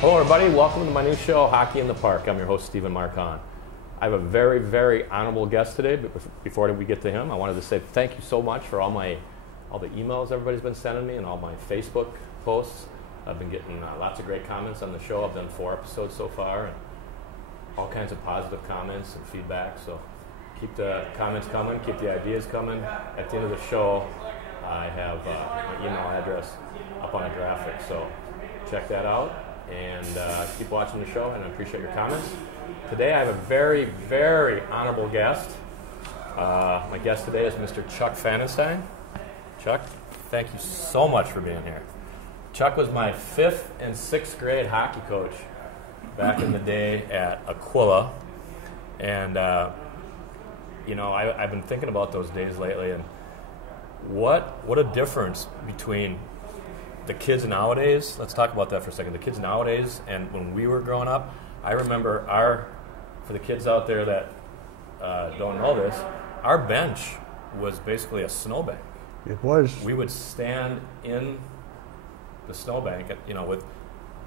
Hello everybody, welcome to my new show, Hockey in the Park. I'm your host, Stephen Hahn. I have a very, very honorable guest today, but before we get to him, I wanted to say thank you so much for all the emails everybody's been sending me and all my Facebook posts. I've been getting lots of great comments on the show. I've done 4 episodes so far, and all kinds of positive comments and feedback, so keep the comments coming, keep the ideas coming. At the end of the show, I have my email address up on a graphic, so check that out. And keep watching the show, and I appreciate your comments. Today I have a very, very honorable guest. My guest today is Mr. Chuck Pfanenstein. Chuck, thank you so much for being here. Chuck was my 5th and 6th grade hockey coach back in the day at Aquila. And, I've been thinking about those days lately, and what a difference between the kids nowadays. Let's talk about that for a second. The kids nowadays and when we were growing up, I remember for the kids out there that don't know this, our bench was basically a snowbank. It was. We would stand in the snowbank, with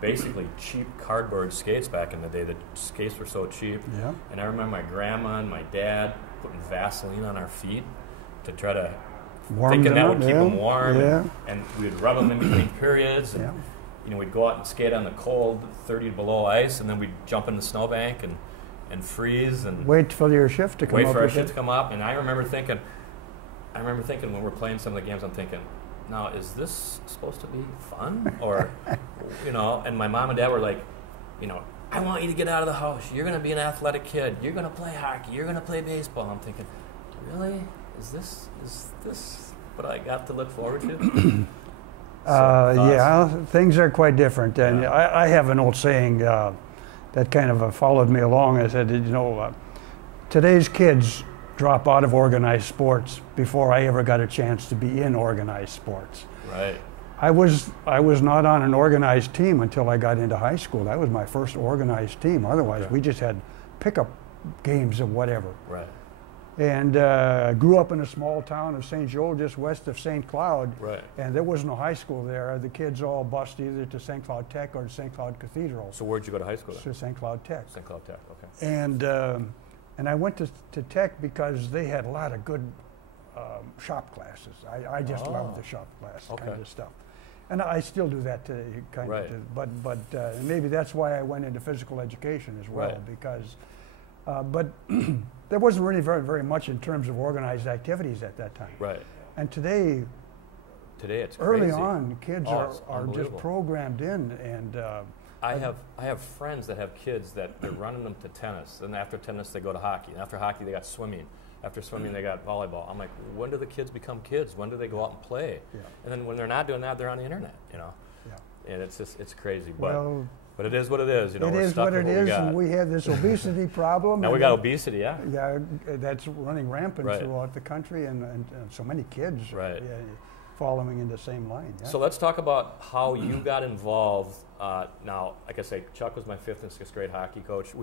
basically cheap cardboard skates back in the day. The skates were so cheap. Yeah. And I remember my grandma and my dad putting Vaseline on our feet to try to thinking that would keep them warm, and we'd rub them in between periods, and we'd go out and skate on the cold 30 below ice, and then we'd jump in the snowbank and freeze and wait for your shift to come up. Wait for our shift to come up, and I remember thinking when we're playing some of the games, I'm thinking, now is this supposed to be fun, or and my mom and dad were like, I want you to get out of the house. You're going to be an athletic kid. You're going to play hockey. You're going to play baseball. I'm thinking, really? Is this what I got to look forward to? Yeah, things are quite different. And I have an old saying that kind of followed me along. I said, today's kids drop out of organized sports before I ever got a chance to be in organized sports. Right. I was not on an organized team until I got into high school. That was my first organized team. Otherwise, we just had pickup games or whatever. Right. And I grew up in a small town of St. Joe, just west of St. Cloud. Right. And there was no high school there. The kids all bused either to St. Cloud Tech or St. Cloud Cathedral. So where'd you go to high school then? To St. Cloud Tech. St. Cloud Tech, okay. And I went to Tech because they had a lot of good shop classes. I just loved the shop class kind of stuff. And I still do that today, kind of. But maybe that's why I went into physical education as well, because. But there wasn't really very, very much in terms of organized activities at that time. Right. And today it's early crazy. On, kids are just programmed in. And I have friends that have kids that they're running them to tennis, and after tennis they go to hockey, and after hockey they got swimming. After swimming they got volleyball. I'm like, when do the kids become kids? When do they go out and play? Yeah. And then when they're not doing that, they're on the internet. Yeah. And it's crazy. But it is what it is. It is what it is, and we have this obesity problem. Now we got obesity, Yeah, that's running rampant throughout the country, and so many kids following in the same line. Yeah. So let's talk about how you got involved. Now, like I say, Chuck was my 5th and 6th grade hockey coach.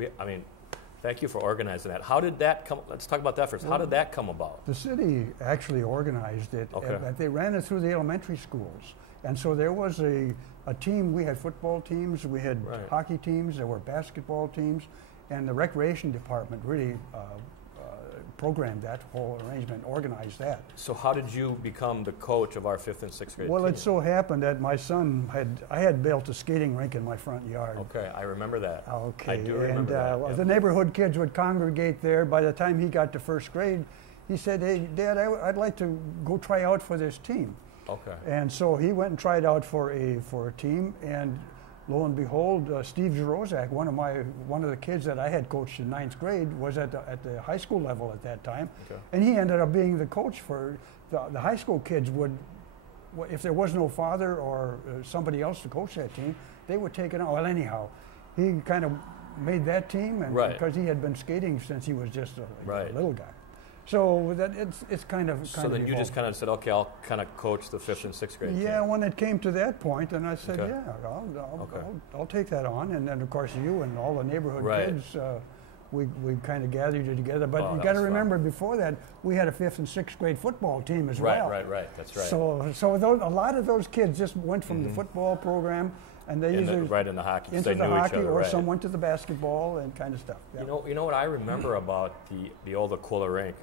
Thank you for organizing that. How did that come? Let's talk about that first. How did that come about? The city actually organized it. Okay. They ran it through the elementary schools. And so there was a team. We had football teams, we had hockey teams, there were basketball teams, and the recreation department really programmed that whole arrangement, organized that. So how did you become the coach of our 5th and 6th grade Well, team? it so happened that my son I had built a skating rink in my front yard. Okay, I remember that. Okay. I do remember that. The neighborhood kids would congregate there. By the time he got to 1st grade, he said, "Hey, Dad, I'd like to go try out for this team." Okay. And so he went and tried out for a team, and lo and behold, Steve Jarozak, one of the kids that I had coached in 9th grade, was at the high school level at that time, and he ended up being the coach for the high school kids. If there was no father or somebody else to coach that team, they would take it on. Well, anyhow, he kind of made that team, and because he had been skating since he was just a little guy. So that it's kind of. So then you just kind of said, okay, I'll kind of coach the 5th and 6th grade. Yeah, team. when it came to that point, and I said, yeah, I'll take that on, and then of course you and all the neighborhood kids we kind of gathered you together. But you got to remember, before that, we had a 5th and 6th grade football team as well. Right. That's right. So a lot of those kids just went from the football program, and they either in the hockey, into the hockey, or some went to the basketball and kind of stuff. Yeah. You know what I remember about the old Aquila rink.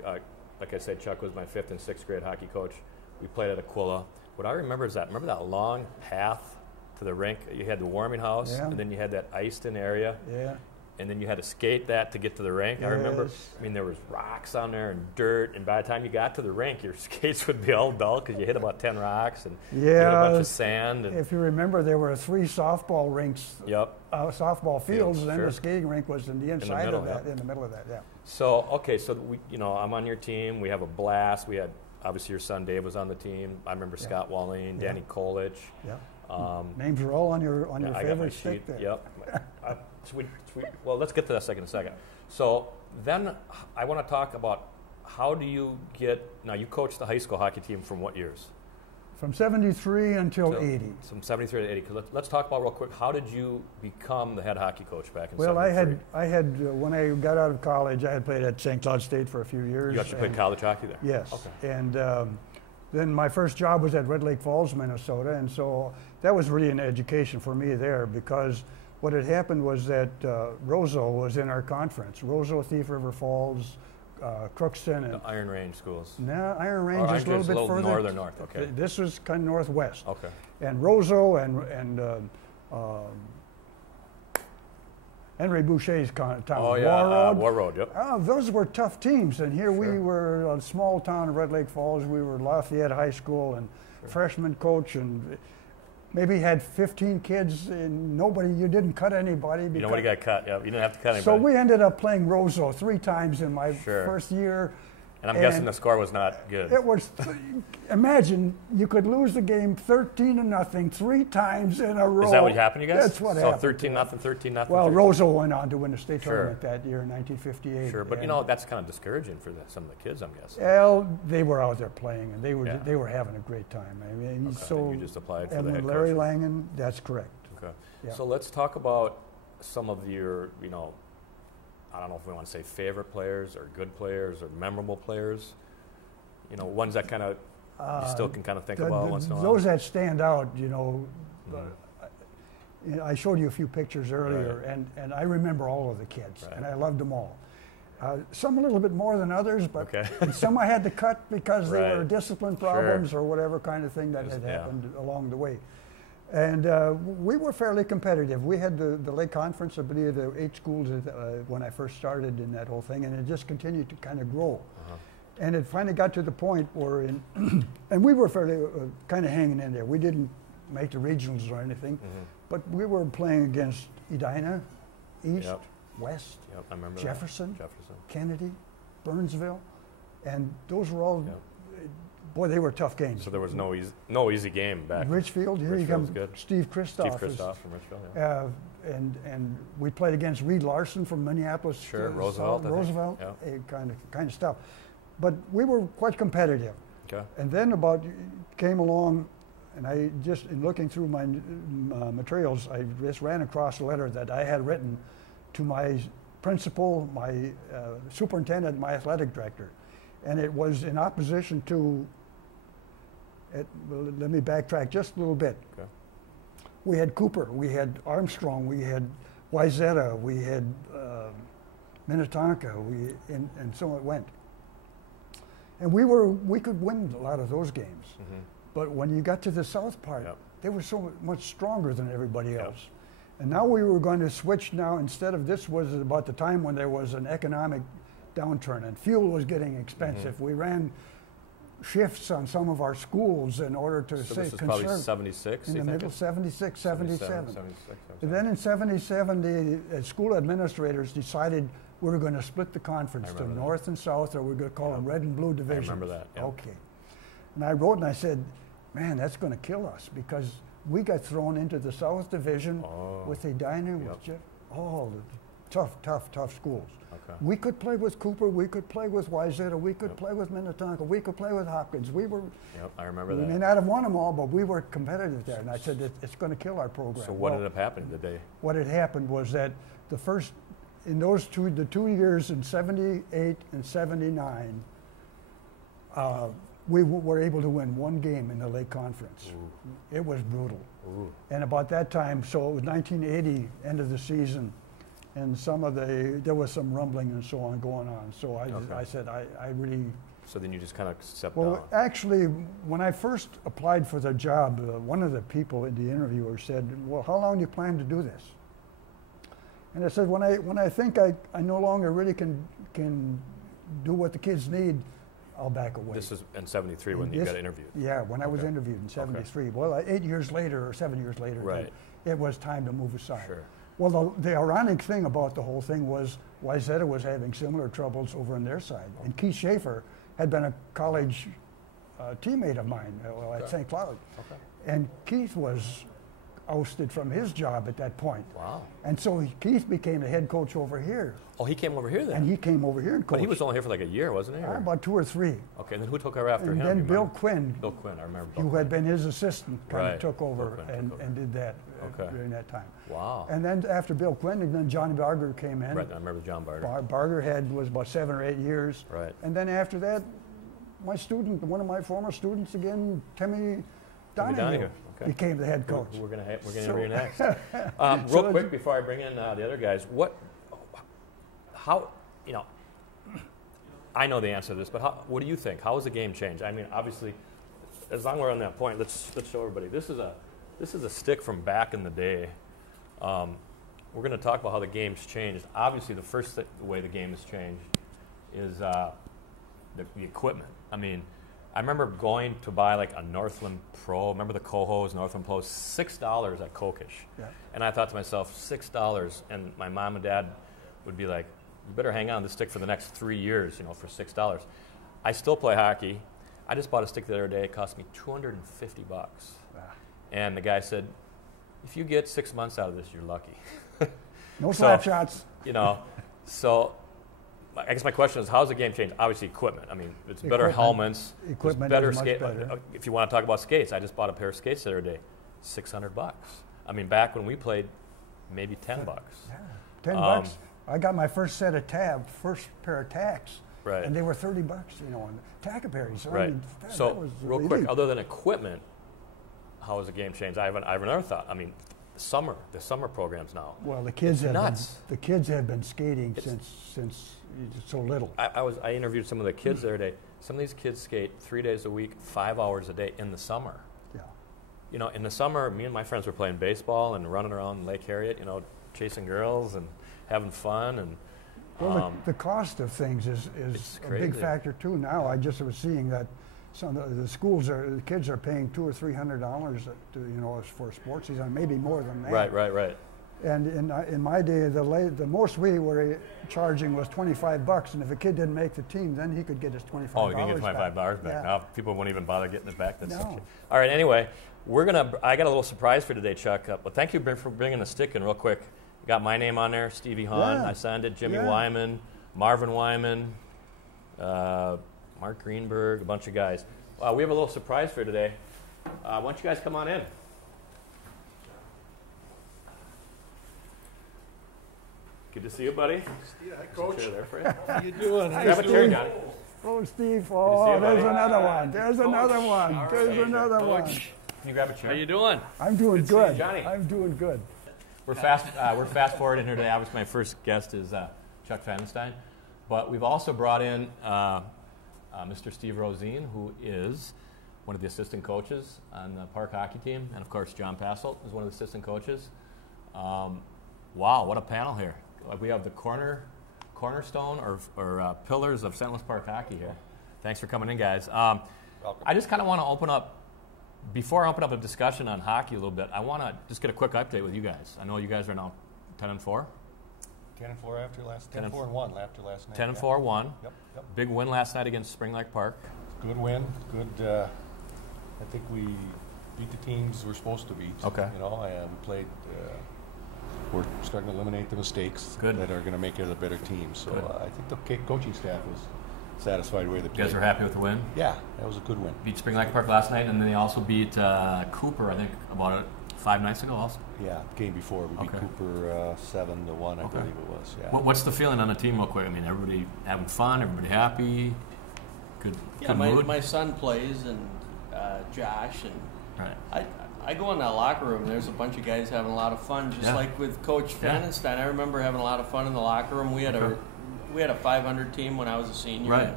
Like I said, Chuck was my 5th and 6th grade hockey coach. We played at Aquila. What I remember is that long path to the rink. You had the warming house, and then you had that iced-in area. Yeah. And then you had to skate that to get to the rink. Yes. I remember, there was rocks on there and dirt, and by the time you got to the rink, your skates would be all dull because you hit about 10 rocks, and you had a bunch of sand. And if you remember, there were 3 softball rinks, softball fields, and then the skating rink was in the inside of that, in the middle of that, yeah. So, I'm on your team. We have a blast. We had, obviously, your son Dave was on the team. I remember Scott Walling, Danny Kolich. Yeah. Names are all on your favorite stick there. Yep. Sweet. Well, let's get to that in a second. So then I want to talk about how do you now you coached the high school hockey team from what years? From 73 until 80. From 73 to 80. Let's talk about real quick, how did you become the head hockey coach back in 73? Well, I had when I got out of college, I had played at St. Cloud State for a few years. You actually played college hockey there? Yes. Okay. And then my first job was at Red Lake Falls, Minnesota, and so that was really an education for me there, because what had happened was that Roseau was in our conference. Roseau, Thief River Falls, Crookston. And the Iron Range schools. No, Iron Range is a little bit further. Northern north, okay. This was kind of northwest. Okay. And Roseau and Henry Boucher's town. Oh, yeah, War Road, yep. Those were tough teams, and here we were a small town of Red Lake Falls. We were Lafayette High School, and freshman coach, and maybe had 15 kids, and you didn't cut anybody. Nobody got cut, yeah. You didn't have to cut anybody. So we ended up playing Roseau 3 times in my first year. And I'm guessing the score was not good. It was, imagine you could lose the game 13-0 3 times in a row. Is that what happened, you guys? That's what happened. So 13-0, 13-0. Well, Roseau went on to win the state tournament that year in 1958. Sure, but that's kind of discouraging for some of the kids, I'm guessing. Well, they were out there playing, and they were having a great time. I mean, so you just applied for the head coach. Larry Langen, that's correct. Okay. Yeah. So let's talk about some of your, I don't know if we want to say favorite players or good players or memorable players. Ones that kind of you still can kind of think about once in a while. Those that stand out, I showed you a few pictures earlier, and I remember all of the kids, and I loved them all. Some a little bit more than others, but and some I had to cut because they were discipline problems or whatever kind of thing that had happened along the way. And we were fairly competitive. We had the Lake Conference, I believe, the 8 schools when I first started in that whole thing, and it just continued to kind of grow. And it finally got to the point where, and we were fairly kind of hanging in there. We didn't make the regionals or anything, but we were playing against Edina, East, West, I remember Jefferson, Kennedy, Burnsville, and those were all. Boy, they were tough games. So there was no easy game back. Richfield, here you come. Steve Kristoff. Steve Kristoff from Richfield. And we played against Reed Larson from Minneapolis. Sure, Roosevelt. Kind of stuff. But we were quite competitive. Okay. And then came along, and I just, in looking through my materials, I just ran across a letter that I had written to my principal, my superintendent, my athletic director. And it was in opposition to, let me backtrack just a little bit. Okay. We had Cooper, we had Armstrong, we had Wyzetta, we had Minnetonka, and so it went. And we could win a lot of those games. But when you got to the south part, they were so much stronger than everybody else. And now we were going to switch now, instead of this was about the time when there was an economic downturn and fuel was getting expensive. We ran shifts on some of our schools in order to conserve. Probably 76, in the middle, 76, 77. And then in 77, the school administrators decided we were going to split the conference to North and South, or we're going to call them Red and Blue divisions. I remember that. Yep. Okay. And I wrote and I said, man, that's going to kill us, because we got thrown into the South Division with Edina, with the tough schools. Okay. We could play with Cooper, we could play with Wyzetta, we could play with Minnetonka, we could play with Hopkins. We were. I remember that. We may not have won them all, but we were competitive there. And I said, it's going to kill our program. So what ended up happening today? What had happened was that the first, in the 2 years in 78 and 79, we were able to win one game in the Lake Conference. Ooh. It was brutal. Ooh. And about that time, so it was 1980, end of the season, and there was some rumbling and so on going on. So I said, I really... So then you just kind of stepped down. Well, actually, when I first applied for the job, one of the people in the interviewer said, well, how long do you plan to do this? And I said, when I think I no longer really can do what the kids need, I'll back away. This is in 73 when you got interviewed? Yeah, when I was interviewed in 73. Okay. Well, 8 years later or 7 years later, right. It was time to move aside. Sure. Well, the ironic thing about the whole thing was Wayzata was having similar troubles over on their side. And Keith Schaefer had been a college teammate of mine at St. Cloud. Okay. And Keith was ousted from his job at that point. Wow. And so Keith became the head coach over here. Oh, he came over here then? And he came over here and coached. But he was only here for like a year, wasn't he? About 2 or 3. Okay, and then who took over after him? And then Bill Quinn. Bill Quinn, I remember Bill who Quinn. had been his assistant, kind of took over and did that during that time. Wow. And then after Bill Quinn, and then John Barger came in. Right, I remember John Barger. Barger was about 7 or 8 years. Right. And then after that, one of my former students again, Timmy Donahue. Okay. Became the head coach. We're going to interview next. Real quick before I bring in the other guys, I know the answer to this, but what do you think? How has the game changed? I mean, obviously, as long as we're on that point, let's show everybody. This is a stick from back in the day. We're going to talk about how the game's changed. Obviously, the first way the game has changed is the equipment. I mean, I remember going to buy like a Northland Pro. Remember the Cohos, Northland Pros, $6 at Kokish. Yeah. And I thought to myself, $6. And my mom and dad would be like, you better hang on to this stick for the next 3 years, for $6. I still play hockey. I just bought a stick the other day. It cost me $250. And the guy said, if you get 6 months out of this, you're lucky. No slap shots. So I guess my question is, how's the game changed? Obviously, equipment. I mean, it's better helmets. Equipment better is much skate. better. If you want to talk about skates, I just bought a pair of skates the other day, $600. I mean, back when we played, maybe $10. Yeah, $10. I got my first set of first pair of tacks, right. And they were $30, and Tackaberries. So right. I mean, so that was real really quick, deep. other than equipment, how has the game changed? I have another thought. I mean, the summer programs now. Well, the kids have nuts. The kids have been skating since so little. I interviewed some of the kids the other day. Some of these kids skate 3 days a week, 5 hours a day in the summer. Yeah. In the summer, me and my friends were playing baseball and running around Lake Harriet, chasing girls and having fun. And well, the cost of things is a big factor too. Now I just was seeing that some of the kids are paying $200 or $300 for sports season, maybe more than that. Right. And in my day, the most we were charging was $25, and if a kid didn't make the team, then he could get his $25. Oh, you can get $25 back. Yeah. Now people won't even bother getting it back. That's no. All right. Anyway, I got a little surprise for today, Chuck. But thank you for bringing the stick in real quick. You got my name on there, Stevie Hahn. I signed it. Jimmy Wyman, Marvin Wyman, Mark Greenberg, a bunch of guys. We have a little surprise for you today. Why don't you guys come on in? Good to see you, buddy. Hi, Coach. There for you. How you doing? Grab a chair, Johnny. Oh, Steve. Oh, there's another one. There's another one. All There's right. another one. Can you grab a chair? How you doing? I'm doing Good to see you, good. Johnny. I'm doing good. We're fast forwarding here today. Obviously, my first guest is Chuck Pfanenstein, but we've also brought in Mr. Steve Rosine, who is one of the assistant coaches on the park hockey team, and of course, John Passelt is one of the assistant coaches. Wow, what a panel here! We have the cornerstone or pillars of St. Louis Park hockey here. Thanks for coming in, guys. I just kind of want to open up. Before I open up a discussion on hockey a little bit, I want to just get a quick update with you guys. I know you guys are now 10-4. 10-4 after last. 10-4-1 after last night. 10-4-1. Yep. Big win last night against Spring Lake Park. Good win. Good. I think we beat the teams we're supposed to beat. Okay. And we played. We're starting to eliminate the mistakes that are going to make it a better team. So I think the coaching staff was satisfied with the play. You guys are happy with the win? Yeah, that was a good win. Beat Spring Lake Park last night, and then they also beat Cooper, I think, about 5 nights ago also? Yeah, game before. We beat Cooper 7-1, I believe it was. Yeah. What's the feeling on the team real quick? I mean, everybody having fun, everybody happy, good mood? My son plays, and Josh, and right. I go in that locker room, and there's a bunch of guys having a lot of fun, just like with Coach Pfanenstein. I remember having a lot of fun in the locker room. We had a 500 team when I was a senior. Right.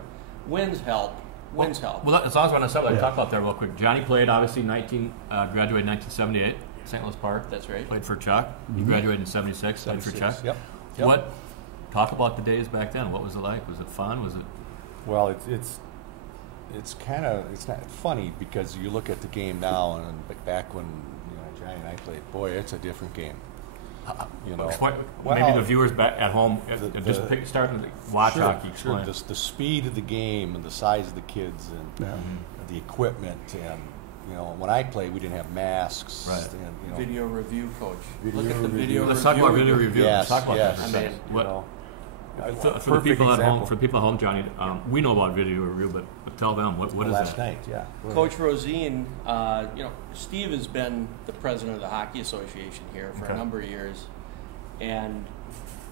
Wins help. Wins help. Well, as long as we're on the subject, talk about that real quick. Johnny played, obviously, graduated in 1978, St. Louis Park. That's right. Played for Chuck. You graduated in 76, played for Chuck. Yep. Talk about the days back then. What was it like? Was it fun? Was it? Well, it's not funny because you look at the game now and back when Johnny and I played. Boy, it's a different game. Maybe the viewers back at home starting to watch hockey. Sure. The speed of the game and the size of the kids and the equipment and when I played, we didn't have masks. Right. And, video review, Coach. Look at the video. Let's talk about video review. Yes, Let's talk about yes. that. For the people at home, Johnny, we know about video review, but tell them what is last that? night, yeah. Coach Rosine, Steve has been the president of the Hockey Association here for a number of years, and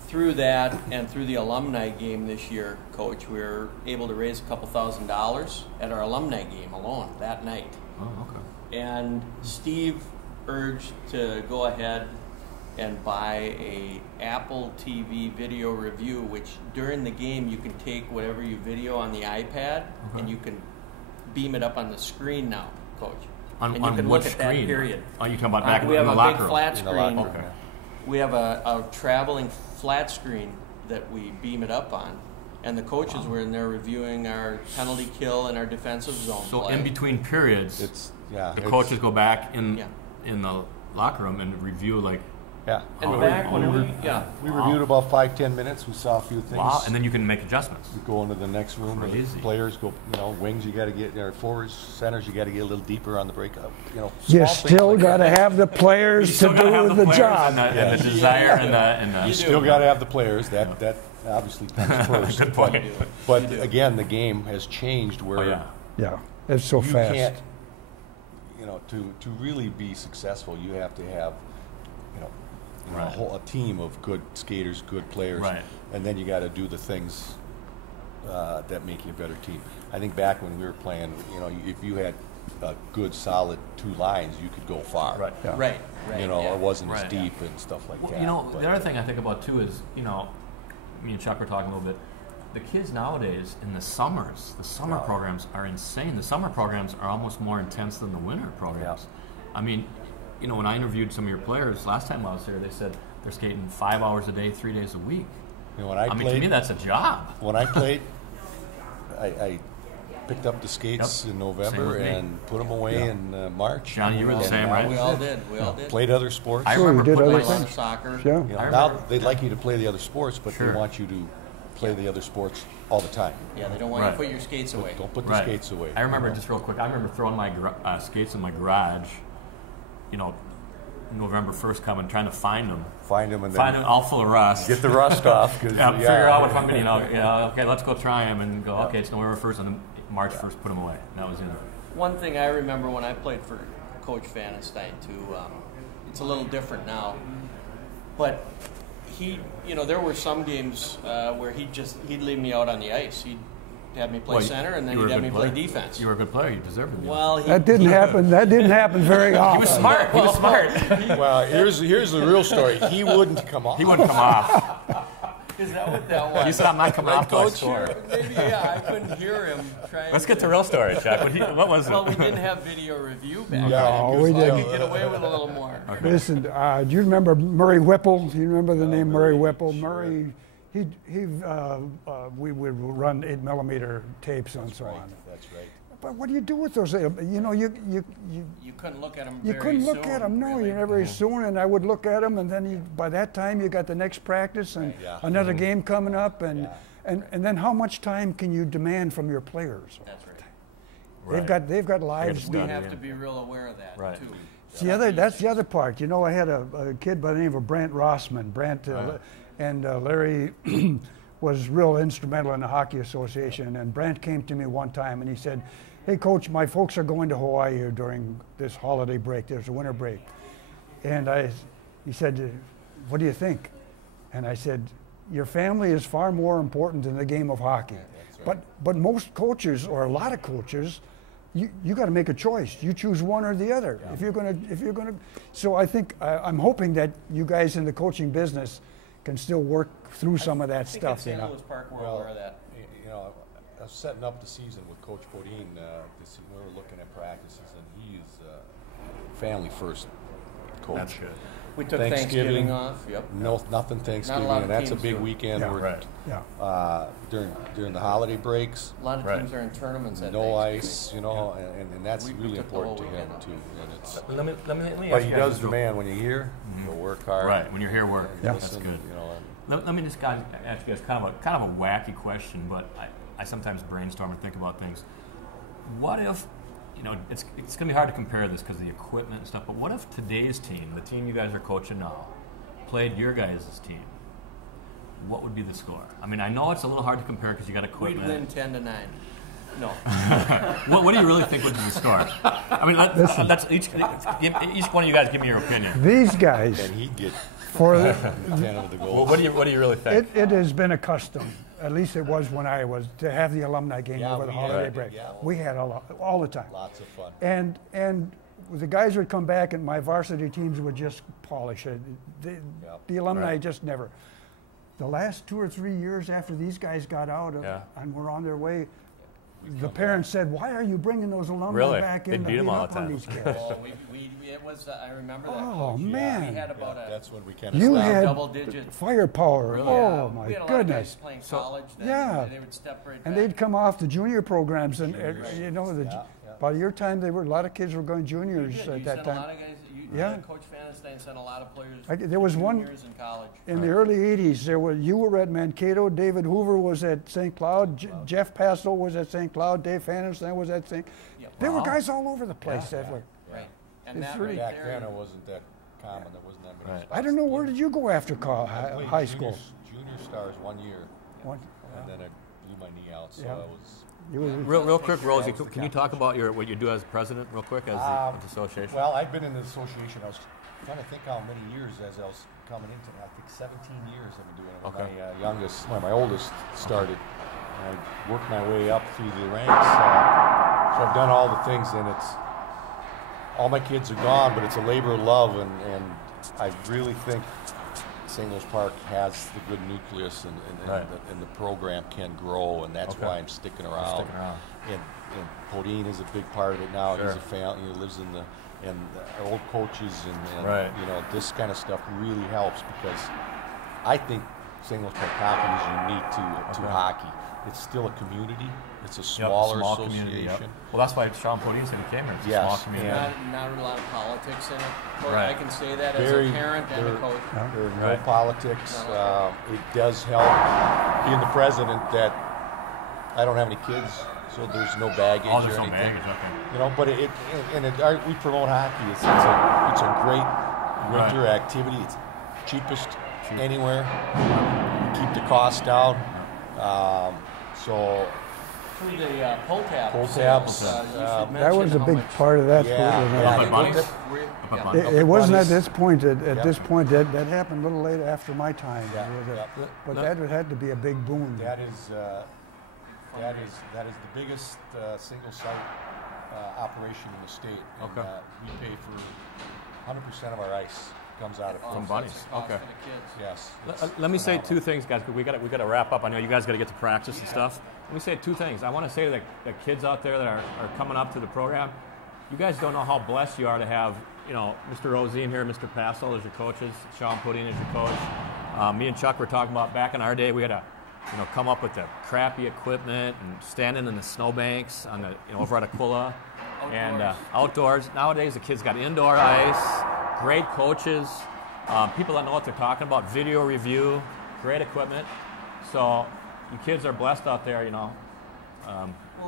through that and through the alumni game this year, Coach, we were able to raise a couple $1,000s at our alumni game alone that night. Oh, okay. And Steve urged to go ahead and buy a Apple TV video review, which during the game you can take whatever you video on the iPad and you can beam it up on the screen now, Coach. And you can look at that period. Oh, you talking about back in the locker room? We have a big flat screen. Okay. We have a traveling flat screen that we beam it up on. And the coaches were in there reviewing our penalty kill and our defensive zone play. In between periods, the coaches go back in the locker room and review And back when we reviewed about 5-10 minutes. We saw a few things. Wow, and then you can make adjustments. We go into the next room. And the players go. Wings you got to get there. Forwards, centers you got to get a little deeper on the breakup. You still got to have the players to do the job. And the desire and the. You still got to have the players. That obviously comes first. Good point. But again, the game has changed where. It's so fast. You can't. To really be successful, you have to have. A team of good skaters, good players, and then you got to do the things that make you a better team. I think back when we were playing, if you had a good, solid 2 lines, you could go far. Right. Yeah. Right. It wasn't as deep and stuff like that. The other thing I think about too is, me and Chuck were talking a little bit. The kids nowadays in the summer programs are insane. The summer programs are almost more intense than the winter programs. I mean. When I interviewed some of your players last time I was here, they said they're skating 5 hours a day, 3 days a week. When I played, to me, that's a job. When I played, I picked up the skates in November and put them away in March. Johnny, you were the same, right? We all did. Played other sports. I remember putting a lot of soccer. Now they'd like you to play the other sports, but they want you to play the other sports all the time. Yeah, they don't want you to put your skates away. Don't put the skates away. I remember, just real quick, I remember throwing my skates in my garage. November 1st coming, trying to find them and find them all full of rust. Get the rust off. Figure out what company, okay, let's go try them and go, okay, it's November 1st and then March 1st, put them away. And that was One thing I remember when I played for Coach Pfanenstein too, it's a little different now, but there were some games where he'd leave me out on the ice. He'd have me play center, and then he'd have me play defense. You were a good player. You deserved it. Well, that didn't happen. That didn't happen very often. He was smart. He was smart. Well, here's the real story. He wouldn't come off. He wouldn't come off. Is that what that was? He said, "I'm not coming off till I Coach, score." maybe, I couldn't hear him trying. Let's get to the real story, Chuck. What was it? Well, we didn't have video review back then. No, we so didn't. I could get away with a little more. Okay. Listen, do you remember Murray Whipple? Do you remember the name Murray Whipple? Murray. We would run 8mm tapes and so on. That's right. But what do you do with those? You couldn't look at them. You couldn't look at them. No, really. you never soon. And I would look at them, and then by that time you got the next practice and another game coming up, and then how much time can you demand from your players? That's right. They've got lives. We have to be real aware of that too. That's the other part. I had a kid by the name of Brant Rossman. And Larry was real instrumental in the Hockey Association. And Brant came to me one time and he said, "Hey, Coach, my folks are going to Hawaii during this holiday break. There's a winter break. And he said, what do you think? And I said, your family is far more important than the game of hockey. That's right. But most coaches, or a lot of coaches, you got to make a choice. You choose one or the other. Yeah. If you're gonna. So I think I'm hoping that you guys in the coaching business can still work through some of that I think stuff. at St. Louis Park, we're aware of that. You know, I was setting up the season with Coach Bodine. We were looking at practices, and he is family first coach. That's good. We took Thanksgiving off. Yep. No, nothing Thanksgiving, Not a lot of and that's a teams big do it. weekend. Yeah. Where, Right. Yeah. during the holiday breaks, A lot of Right. teams are in tournaments at no Thanksgiving. ice, you know, and that's We really took the whole important to him weekend. too. And it's, Let me but ask he you guys does this. demand when you're here, you'll work hard. Right, when you're here, work. and Yeah. That's listen, good. You know, Let me just ask you guys kind of a wacky question, but I sometimes brainstorm and think about things. What if, you know, it's going to be hard to compare this because of the equipment and stuff, but what if today's team, the team you guys are coaching now, played your guys' team? What would be the score? I mean, I know it's a little hard to compare because you got equipment. We'd win 10-9. No. What do you really think would be the score? I mean, that's each one of you guys give me your opinion. These guys, and he'd get for 10 of the goals. What do you really think? it has been a custom. At least it was when I was to have the alumni game Yeah, over the we holiday had- break. yeah. We had all the time. Lots of fun. And the guys would come back, and my varsity teams would just polish it. The alumni Right. just never. The last 2 or 3 years after these guys got out Yeah. and were on their way, the parents said, "Why are you bringing those alumni Really? back They in to beat 'em beat all up the on time. these kids?" Oh, it was. I remember that. Oh, Coach. man. We had about Yeah, a that's when we kind of You stopped. had double-digit. firepower. Really? Oh We my had a lot of goodness! guys playing college. Then, yeah. They would step right And back. they'd come off the junior programs, and you know, Yeah. by your time, a lot of kids were going You juniors did. at You that sent time. a lot of guys. Yeah. Coach Pfanenstein sent a lot of players. There was one- juniors in college. In the early '80s, you were at Mankato. David Hoover was at St. Cloud. Jeff Passo was at St. Cloud. Dave Pfanenstein was at St. Yep. There were Wow. guys all over the place that were. Right. And It's that really- right Back there. then, it wasn't that common. There wasn't that many Right. spots I don't know, to where play. did you go after I played high school? Junior stars 1 year, What? and then I blew my knee out, so Yeah. I was. You were, Real quick, Rosie, That was the can you talk about what you do as president, real quick, as the association? Well, I've been in the association. I was trying to think how many years as I was coming into it. I think 17 years I've been doing it. Okay. When my oldest started, and I worked my way up through the ranks. So I've done all the things, and it's all my kids are gone, but it's a labor of love, and I really think St. Louis Park has the good nucleus, and Right. the program can grow, and that's Okay. why I'm sticking around. Sticking around. And Podine is a big part of it now. Sure. He's a family. He lives in the our old coaches, and Right. you know, this kind of stuff really helps, because I think St. Louis Park hockey is unique to Okay. hockey. It's still a community. It's a Yep, smaller small association. community. Yep. Well, that's why Sean Podine said he came here. It's a Yes, small community. yeah. Not a lot of politics in it. Coach, Right. I can say that as Very- a parent and a very- coach. There are no Right. politics. Not a lot. It does help being the president that I don't have any kids, so there's no baggage Oh, there's or no anything. baggage, okay. You know, but we promote hockey. It's a great winter activity. It's cheapest anywhere. We keep the cost down. So Through the pull tab. Pull sales, tabs, you should that mention was a how big much- part of that. yeah, wasn't it? Up at yeah, Bunny's? it- Up at Yeah. Bunny's. It wasn't at Buddies. this point. At Yep. this point, that happened a little later after my time. Yeah, It was yeah. But that had to be a big boom. That is the biggest single site operation in the state. And, Okay. we pay for 100% of our ice comes out of From Offsets Bunny's. the cost Okay. for the kids. Yes. Let me say two things, guys, because we got to wrap up. I know you guys got to get to practice and stuff. Let me say two things. I want to say to the kids out there that are coming up to the program, you guys don't know how blessed you are to have, you know, Mr. Rosine here, Mr. Passel as your coaches, Sean Podine as your coach. Me and Chuck were talking about back in our day, we had to, you know, come up with the crappy equipment and standing in the snowbanks on the, you know, over at Aquila. And outdoors. Nowadays, the kids got indoor ice, great coaches, people that know what they're talking about, video review, great equipment. So you kids are blessed out there, you know.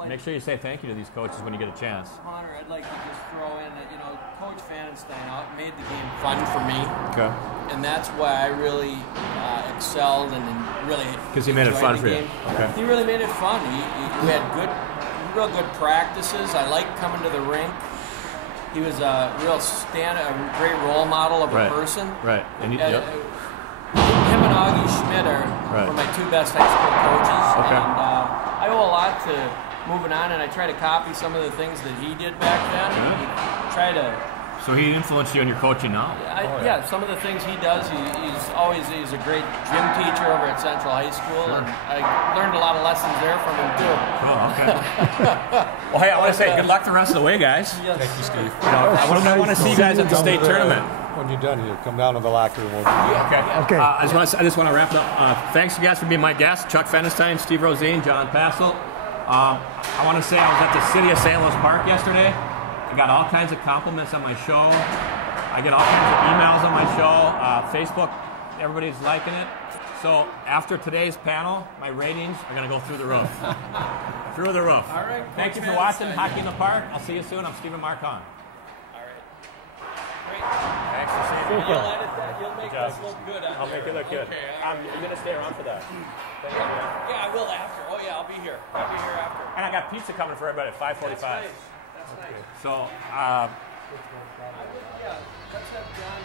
Make sure you say thank you to these coaches when you get a chance. Hunter, I'd like to just throw in that, you know, Coach Pfanenstein made the game fun for me. Okay. And that's why I really excelled and really 'Cause he made it enjoyed fun the for you. game. Okay. He really made it fun. We had real good practices. I liked coming to the rink. He was a real a great role model of a person. Right. And him and Augie Schmidt were my two best high school coaches. Okay. And I owe a lot to moving on, and I try to copy some of the things that he did back then. And try to. So he influenced you in your coaching now? Yeah, some of the things he does, he's a great gym teacher over at Central High School, and I learned a lot of lessons there from him too. Oh, okay. Well, hey, I want to say good luck the rest of the way, guys. Yes. Thank you, Steve. I want to see you guys at the state tournament. When you're done here, come down to the locker room. Okay. I just want to wrap it up. Thanks, you guys, for being my guests. Chuck Pfanenstein, Steve Rosine, John Passel. I want to say I was at the City of St. Louis Park yesterday. I got all kinds of compliments on my show. I get all kinds of emails on my show. Facebook, everybody's liking it. So after today's panel, my ratings are going to go through the roof. Through the roof. All right. Thank you for watching Hockey in the Park. I'll see you soon. I'm Stephen Mark Hahn. All right. Great. Thanks for seeing me. You'll edit that. You'll make this look good. I'll make it look good. Okay, I'm going to stay around for that. Yeah, I will after. Oh yeah, I'll be here. I'll be here after. And I got pizza coming for everybody at 5:45. That's nice. That's nice. So, Yeah, let's have John